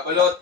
Babalot.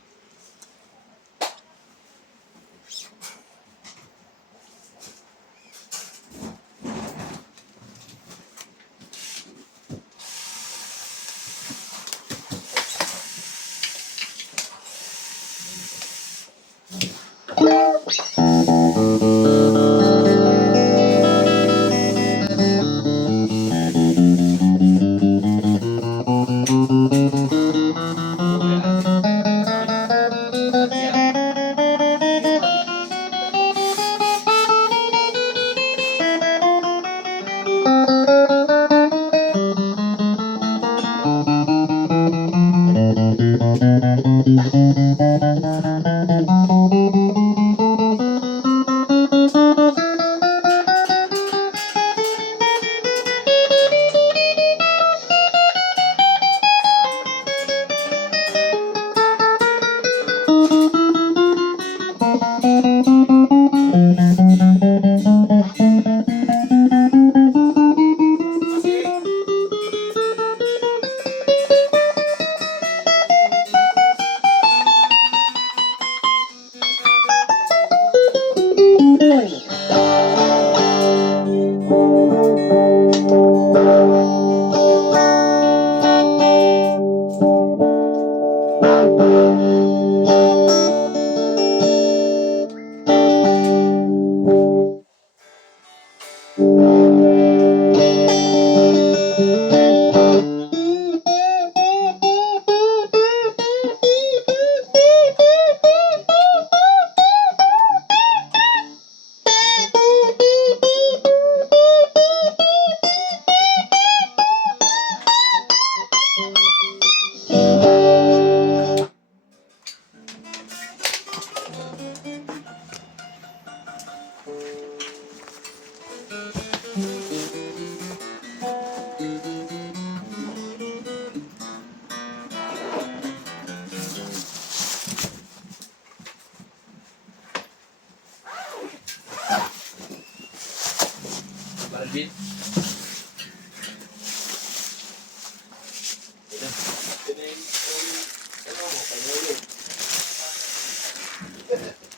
Balbit.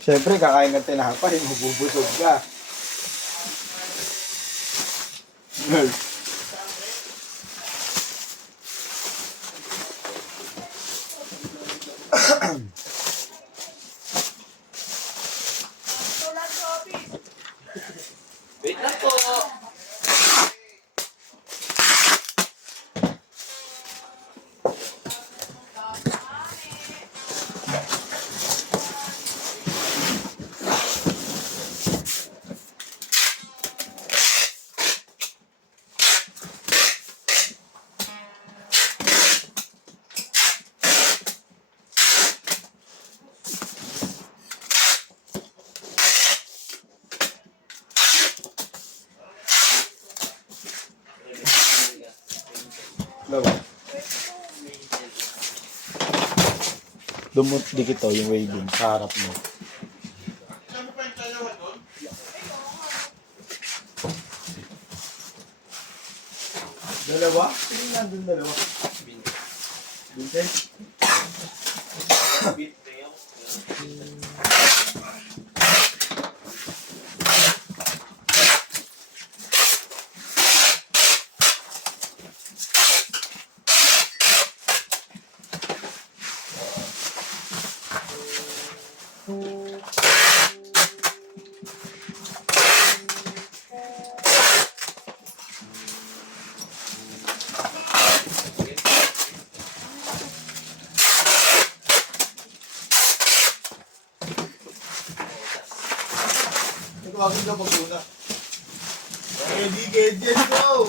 Siyempre, kakain ng tinapay, mabubusog ka. Wait lang po. Dumut dikit to yung waving sa harap mo. Dalawa? Sino nandun dalawa? Vincent? Tawagin ka mag-una. Ready, get, let's go!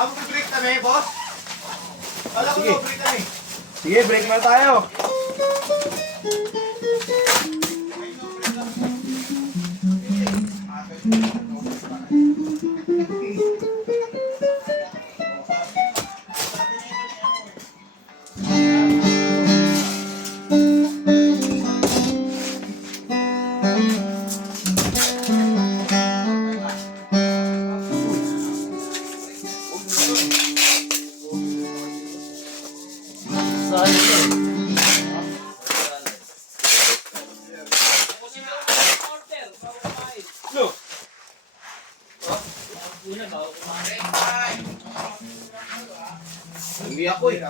Mag-break kami, boss? Alam ko mag-break kami. Sige, break na tayo. ako eh.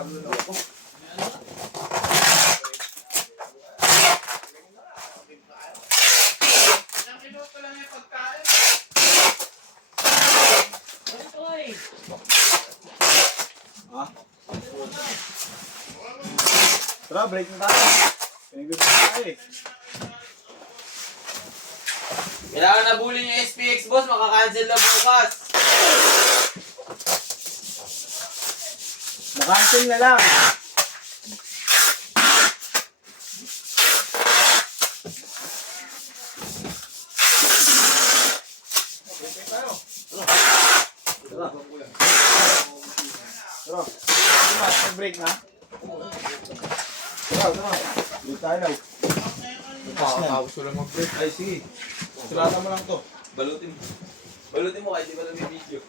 Ha? Tara, break na tayo. Pinagod na tayo eh. Kailangan nabulin yung SPX boss, makakancel na bukas. Nakancel na lang. Tara. Tara. Tara, break na. Tara, tara. Break tayo daw. Nakakatapos ko lang mag-break. Ay, sige. Sulatan mo lang to. Balutin mo. Balutin mo kahit di ba lang may video.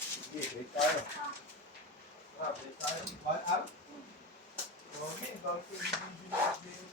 Sige, break tayo. Tara, break tayo. One hour? Okay, bakit yung video na update?